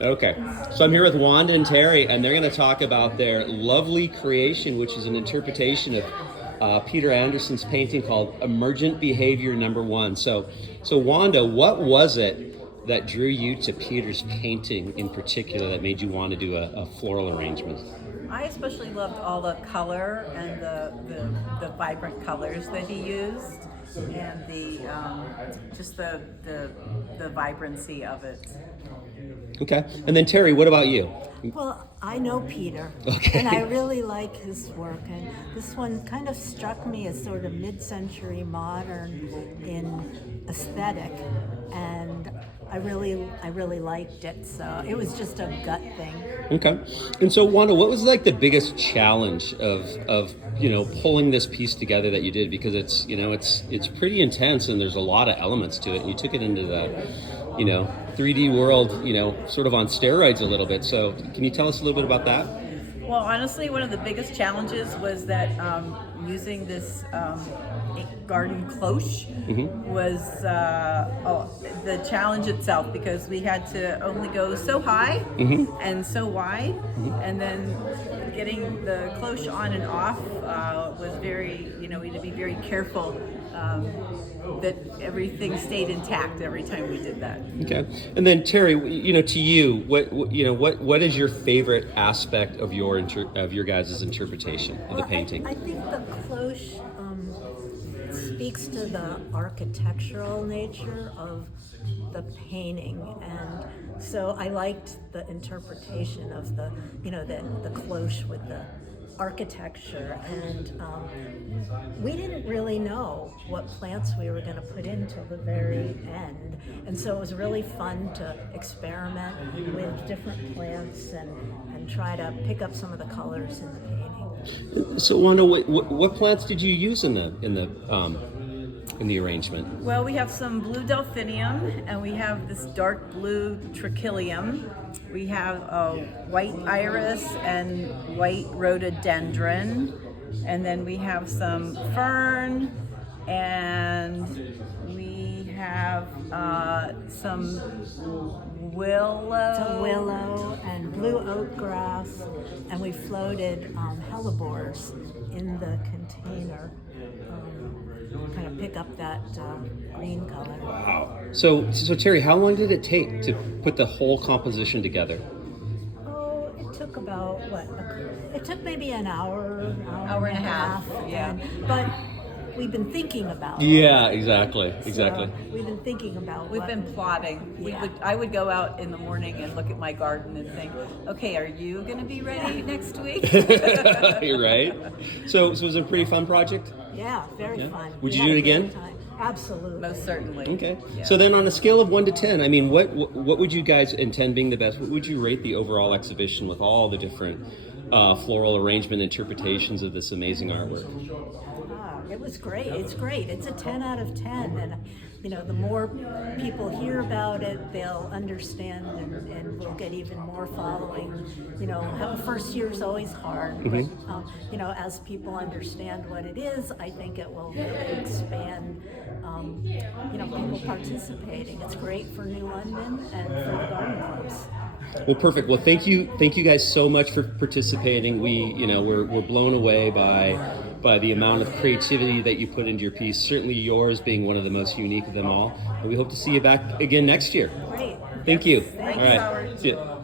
Okay, so I'm here with Wanda and Terry, and they're going to talk about their lovely creation, which is an interpretation of Peter Anderson's painting called Emergent Behavior Number One. So Wanda, what was it that drew you to Peter's painting in particular that made you want to do a floral arrangement? I especially loved all the color and the vibrant colors that he used, and the just the vibrancy of it. Okay, and then Terry, what about you? Well, I know Peter, Okay. and I really like his work. And this one kind of struck me as sort of mid-century modern in aesthetic, and I really liked it. So it was just a gut thing. Okay, and so Wanda, what was like the biggest challenge of pulling this piece together that you did? Because it's pretty intense and there's a lot of elements to it. And you took it into the 3D world, sort of on steroids a little bit. So can you tell us a little bit about that? Well, honestly, one of the biggest challenges was that using this garden cloche was the challenge itself, because we had to only go so high and so wide, and then getting the cloche on and off was very, we had to be very careful that everything stayed intact every time we did that. Okay, and then Terry, to you, what is your favorite aspect of your guys' interpretation of the painting? I think the cloche speaks to the architectural nature of the painting, and so I liked the interpretation of the cloche with the architecture, and we didn't really know what plants we were going to put in till the very end, and so it was really fun to experiment with different plants and try to pick up some of the colors in the painting. So Wanda, what plants did you use in the arrangement? Well, we have some blue delphinium, and we have this dark blue trachelium. We have a white iris and white rhododendron, and then we have some fern, and we have some willow. Some willow and blue oak grass, and we floated hellebores in the container. Kind of pick up that green color. Wow. So Terry, how long did it take to put the whole composition together? Oh, it took about it took maybe an hour Hour and a half. Yeah. But we've been thinking about it. Yeah, exactly. So we've been thinking about. We've been plotting. Yeah. I would go out in the morning and look at my garden and think, okay, are you going to be ready next week? You're right. So it was a pretty fun project? Yeah, very fun. Would We you had do it a great again? time. Absolutely. Most certainly. Okay. Yeah. So then on a scale of 1 to 10, I mean, what would you guys, in 10 being the best, what would you rate the overall exhibition with all the different floral arrangement interpretations of this amazing artwork? It was great. It's great. It's a 10 out of 10. And, the more people hear about it, they'll understand, and we'll get even more following. The first year's always hard, but, as people understand what it is, I think it will really expand, people participating. It's great for New London and for the garden clubs. Well, perfect. Well, thank you guys so much for participating. We're blown away by the amount of creativity that you put into your piece. Certainly yours being one of the most unique of them all. And we hope to see you back again next year. Great. Thank you. Thank All you, right. Howard. See ya.